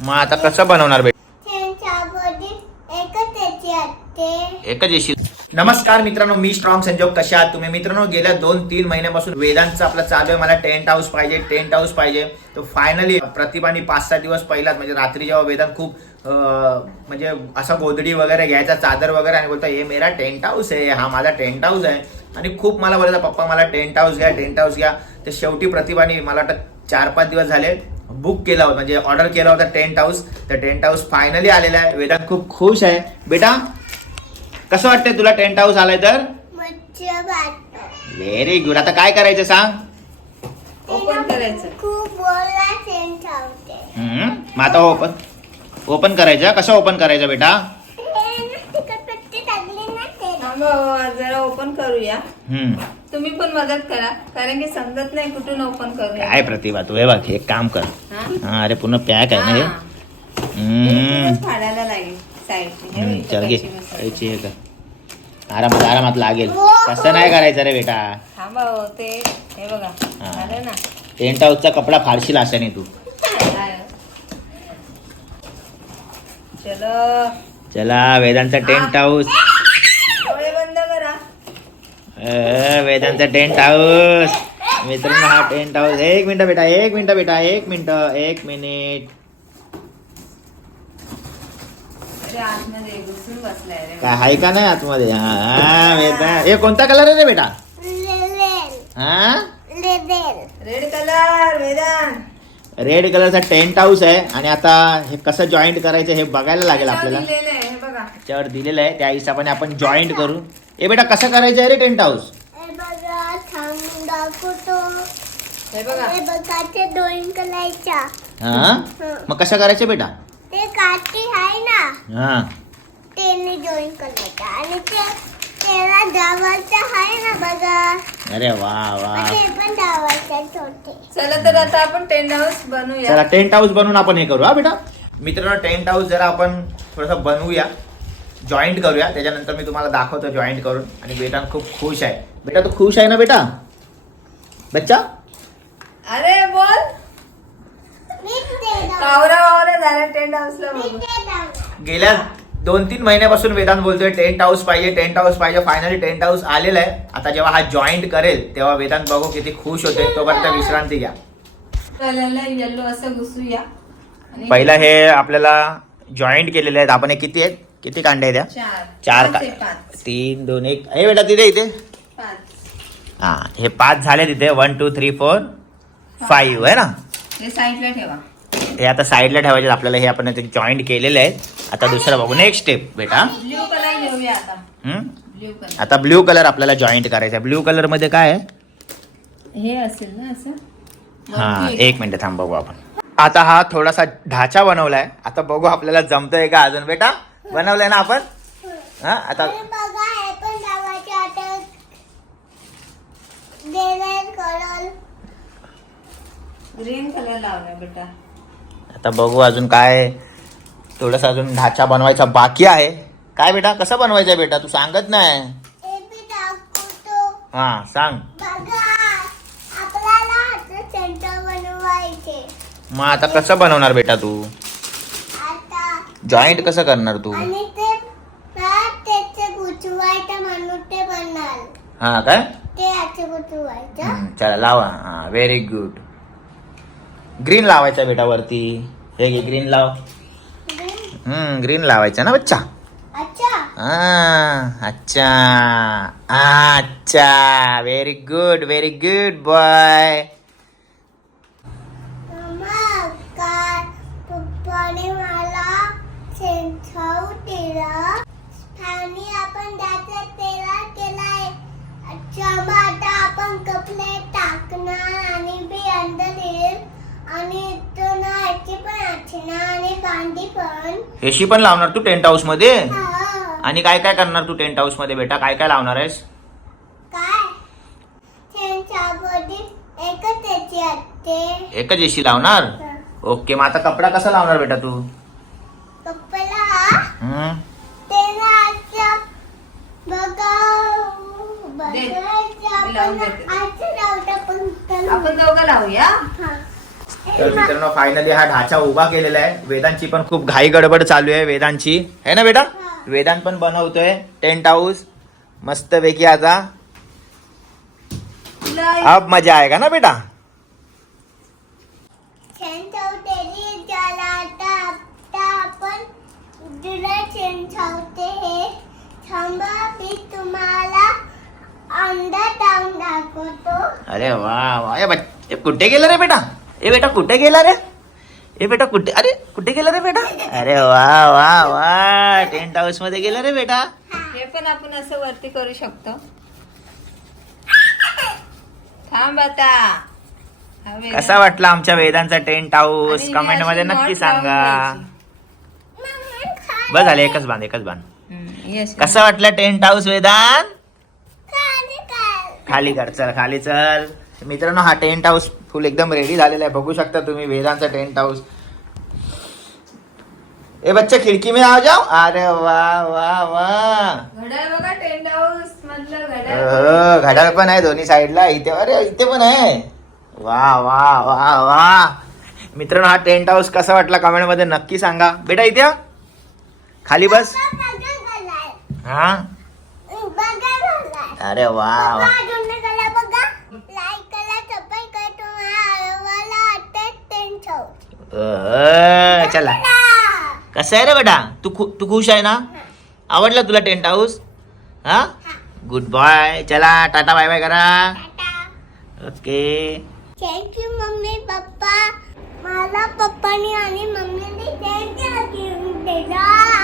मग आता कसं बनवणार बेटा बॉडी एकच येशील. नमस्कार मित्रांनो मी स्ट्रॉंग संजोग कशा आहात तुम्ही? मित्रांनो गेल्या दोन तीन महिन्यापासून वेदांतचं आपलं चालू आहे. मला टेंट हाऊस पाहिजे टेंट हाऊस पाहिजे. तर फायनली प्रतिभानी पाच सहा दिवस पहिलाच म्हणजे रात्री जेव्हा वेदांत खूप म्हणजे असा गोदडी वगैरे घ्यायचा चादर वगैरे आणि बोलतो हे मेरा टेंट हाऊस आहे हा माझा टेंट हाऊस आहे. आणि खूप मला बोलायचं पप्पा मला टेंट हाऊस घ्या टेंट हाऊस घ्या. तर शेवटी प्रतिभानी मला वाटतं चार पाच दिवस झाले. बुक केला होता म्हणजे ऑर्डर केला होता टेंट हाऊस. तर टेंट हाऊस फायनली आलेला आहे. वेदांत खूप खुश आहे. बेटा कसं वाटतंय तुला टेंट हाऊस आलाय तर? व्हेरी गुड आता काय करायचं सांग? ओपन करायचं. मग आता ओपन ओपन करायचं? कसं ओपन करायचं बेटा? हो, जरा ओपन करूया. तुम्ही पण मदत करा कारण की समजत नाही कुठून ओपन करूया. काय प्रतिभा तू हे बघ एक काम कर. हा? अरे पूर्ण पॅक आहे ना हे? फाडायला लागेल हे चल बघ, घे हे कर. आरामात आरामात लागेल. तसं नाही करायचं रे बेटा? हो ते हे बघा. हा. झालं ना? टेंट हाऊसचा कपडा फाडशील अशाने तू? चलो. चला वेदांचा टेंट हाऊस करा वेदांचा टेंट हाऊस मित्रांनो हा टेंट हाऊस एक मिनिट बेटा एक मिनिट बेटा एक मिनिट एक मिनिट. अरे आतमध्ये घुसून बसलाय रे. काय आहे का नाही आतमध्ये? हा वेदा. हे कोणता कलर आहे रे बेटा? हा? रेड कलर वेदांत रेड कलरचा टेंट हाऊस आहे. आणि आता हे कसं जॉईंट करायचं हे बघायला लागेल आपल्याला. त्याच्यावर दिलेलं आहे त्या हिशोबाने आपण जॉईंट करू. ए बेटा कसं करायचं आहे रे टेंट हाऊस हे बघा हे हे ड्रॉइंग हा? मग कसं करायचं बेटा? ते काठी आहे ना हा. त्याने ड्रॉइंग करायचं आणि ते त्याला धावायचं आहे ना बघा. अरे वा वा. मग ते पण धावायचं छोटे. चला तर आता आपण टेंट हाऊस बनवूया. चला टेंट हाऊस बनवून आपण हे करू हा बेटा? मित्रांनो टेंट हाऊस जरा आपण थोडंसं बनवूया. जॉईंट करूया. त्याच्यानंतर मी तुम्हाला दाखवतो जॉईंट करून. आणि बेटा खूप खुश आहे. बेटा तू खुश आहे ना बेटा? बच्चा? अरे बोल. कावरा वावरा झाला टेंट हाऊसला गेल्या दोन तीन महिन्यापासून वेदांत बोलतोय टेंट हाऊस पाहिजे टेंट हाऊस पाहिजे. फायनली टेंट हाऊस आलेलं आहे. आता जेव्हा हा जॉईंट करेल तेव्हा वेदांत बघू किती खुश होते. तोपर्यंत विश्रांती घ्या. येल्लो असं घुसूया. आणि पहिला हे आपल्याला जॉईंट केलेले आहेत. आपण हे किती आहेत? किती कांडे आहेत या? चार. का आहे, तीन दोन एक. हे बेटा तिथे इथे. हा हे पाच झाले तिथे. One two three four five आहे ना? हे साईडला ठेवा. हे आता साईडला ठेवायचे. आपल्याला हे आपण जॉईंट केलेले आहेत. आता दुसरं बघू. नेक्स्ट स्टेप बेटा. ब्ल्यू कलर घेऊया आता? ब्ल्यू कलर आता ब्ल्यू कलर आपल्याला जॉईंट करायचा ब्ल्यू कलरमध्ये काय आहे? हे असेल ना असं? हा एक मिनिट थांब बघू आपण. आता हा थोडासा ढाचा बनवलाय. आता बघू आपल्याला जमतोय का अजून बेटा? बनवलंय ना आपण? हा आता बघा पण धावायचे आता. लेलेल कलर ग्रीन कलर लावलाय बेटा. आता बघू अजून काय थोडासा अजून ढाचा बनवायचा बाकी आहे. काय बेटा कसं बनवायचं बेटा? तू सांगत नाही. हे हा सांग. बघा आपल्याला आता सेंटर बनवायचे. मग आता कसं बनवणार बेटा तू? जॉईंट कसं करणार तू? आणि ते ना त्याचे गुचवायचं म्हणून ते बनणार. हा काय? ते याचे गुचवायचं हम्म, चला लावा. हा व्हेरी गुड ग्रीन लावायचा बेटा वरती. हे घे ग्रीन लाव. हम्म ग्रीन लावायचा ना बच्चा? अच्छा. हा अच्छा. अच्छा. Very good very good boy मग काय पप्पाने मला सेंटर दिलं आणि आपण त्याचा तेला केलाय. आपण कपडे टाकणार आणि बी अंदर येईल. आणि तो ना याची पण आणि कांदी पण. एशी पण लावणार तू टेंट हाऊसमध्ये? हा. आणि काय काय करणार तू टेंट हाऊसमध्ये बेटा? काय काय लावणार आहेस? काय? त्यांच्या एकच त्याची असते. एकच एशी लावणार? ओके मग आता कपडा कसा लावणार बेटा तू? कपडा? हम्म त्यांना असं बघा दे. बघायचं मी लावून आपण दोघं लावूया? हा. तर मित्रांनो फायनली हा ढाचा उभा केलेला आहे. वेदांची पण खूप घाई गडबड चालू आहे वेदांची. है ना बेटा? वेदांत पण बनवतोय. टेंट हाऊस मस्त पैकी आता अब मजा आएगा ना बेटा? आपण तुला शेणछावते हे थांबा मी तुम्हाला अंडा टांग दाखवतो अरे वा वा. ए कुठे गेला रे बेटा? ए बेटा कुठे गेला रे? ए बेटा कुठे अरे कुठे गेला रे बेटा? अरे वा वा वा. टेंट हाऊसमध्ये गेला रे बेटा. हे पण आपण असं वरती करू शकतो. थांब आता. हा वेगळा. कसा वाटला आमच्या वेदांचा टेंट हाऊस आणि कमेंटमध्ये अशी नक्की knot सांगा. बस झाले एकच बांध एकच बांध. हम्म, yes. कसा वाटला टेंट हाऊस वेदांत? खाली कर चल खाली चल. मित्रांनो हा टेंट हाऊस फुल एकदम रेडी झालेला आहे. बघू शकता तुम्ही वेदांचा टेंट हाऊस ए बच्चा खिडकी में आ जाओ अरे वा वा वा. बघा टेंट हाऊस मधलं घड्याळ. हो, घड्याळ पण आहे दोन्ही साईडला. इथे अरे इथे पण आहे. वा वा वा वा. मित्रांनो हा टेंट हाऊस कसा वाटला कमेंटमध्ये नक्की सांगा. बेटा इथे. खाली बस. हा? अरे वा वा बघा अजून नाही झाला बघा लाईक करा सबस्क्राईब करा तुम्हाला मला वाटते टेन्शन अ, चला कसं आहे रे बेटा? तू खु- तू खुश आहे ना? आवडला तुला टेंट हाऊस? हा? गुड बाय चला टाटा बाय बाय करा. Okay thank you mummy papa. मला पप्पानी आणि मम्मीने थँक्यू दिला.